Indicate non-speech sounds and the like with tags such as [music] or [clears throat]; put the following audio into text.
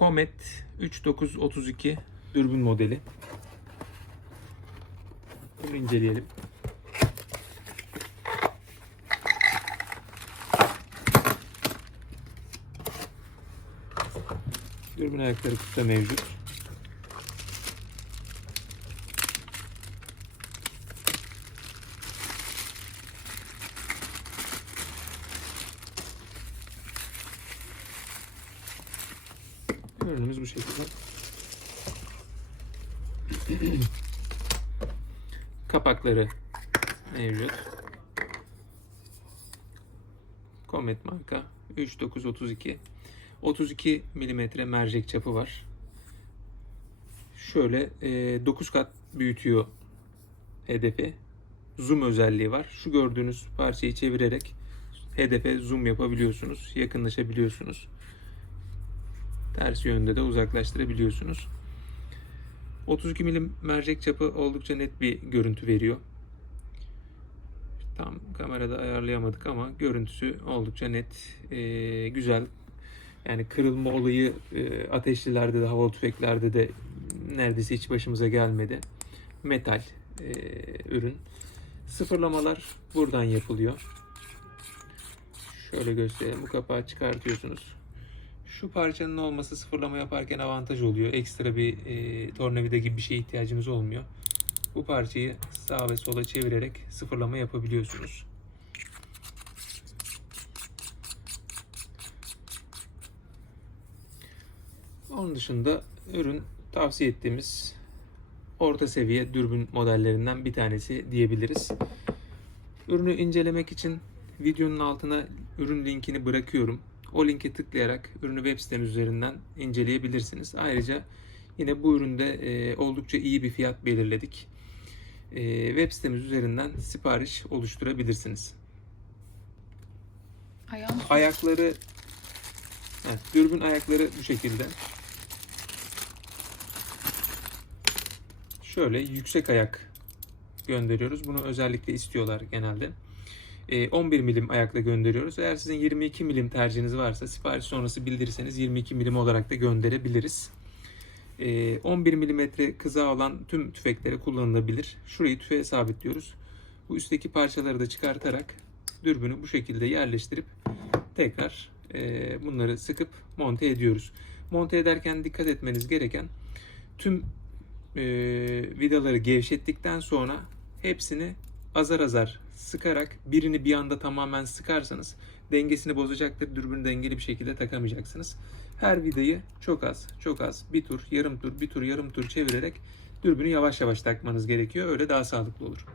Comet 3932 dürbün modeli. Bunu inceleyelim. Dürbün ayakları kutuda mevcut. Ürünümüz bu şekilde. [clears throat] Kapakları mevcut. Comet marka 3932 32 mm mercek çapı var. Şöyle e, 9 kat büyütüyor hedefi. Zoom özelliği var. Şu gördüğünüz parçayı çevirerek hedefe zoom yapabiliyorsunuz. Yakınlaşabiliyorsunuz. Ters yönde de uzaklaştırabiliyorsunuz. 32 milim mercek çapı oldukça net bir görüntü veriyor. Tam kamerada ayarlayamadık ama görüntüsü oldukça net, e, güzel. Yani kırılma olayı e, ateşlilerde de, havalı tüfeklerde de neredeyse hiç başımıza gelmedi. Metal e, ürün. Sıfırlamalar buradan yapılıyor. Şöyle göstereyim. Bu kapağı çıkartıyorsunuz. Şu parçanın olması sıfırlama yaparken avantaj oluyor. Ekstra bir e, tornavida gibi bir şeye ihtiyacınız olmuyor. Bu parçayı sağa ve sola çevirerek sıfırlama yapabiliyorsunuz. Onun dışında ürün tavsiye ettiğimiz orta seviye dürbün modellerinden bir tanesi diyebiliriz. Ürünü incelemek için videonun altına ürün linkini bırakıyorum. O linke tıklayarak ürünü web sitemiz üzerinden inceleyebilirsiniz. Ayrıca yine bu üründe e, oldukça iyi bir fiyat belirledik. E, web sitemiz üzerinden sipariş oluşturabilirsiniz. Ayağım Ayakları evet, dürbün ayakları bu şekilde. Şöyle yüksek ayak gönderiyoruz. Bunu özellikle istiyorlar genelde. Ee, 11 milim ayakla gönderiyoruz. Eğer sizin 22 milim tercihiniz varsa sipariş sonrası bildirirseniz 22 milim olarak da gönderebiliriz. Ee, 11 milimetre kıza olan tüm tüfeklere kullanılabilir. Şurayı tüfeğe sabitliyoruz. Bu üstteki parçaları da çıkartarak dürbünü bu şekilde yerleştirip tekrar e, bunları sıkıp monte ediyoruz. Monte ederken dikkat etmeniz gereken tüm e, vidaları gevşettikten sonra hepsini azar azar sıkarak birini bir anda tamamen sıkarsanız dengesini bozacaktır. Dürbünü dengeli bir şekilde takamayacaksınız. Her vidayı çok az, çok az, bir tur, yarım tur, bir tur, yarım tur çevirerek dürbünü yavaş yavaş takmanız gerekiyor. Öyle daha sağlıklı olur.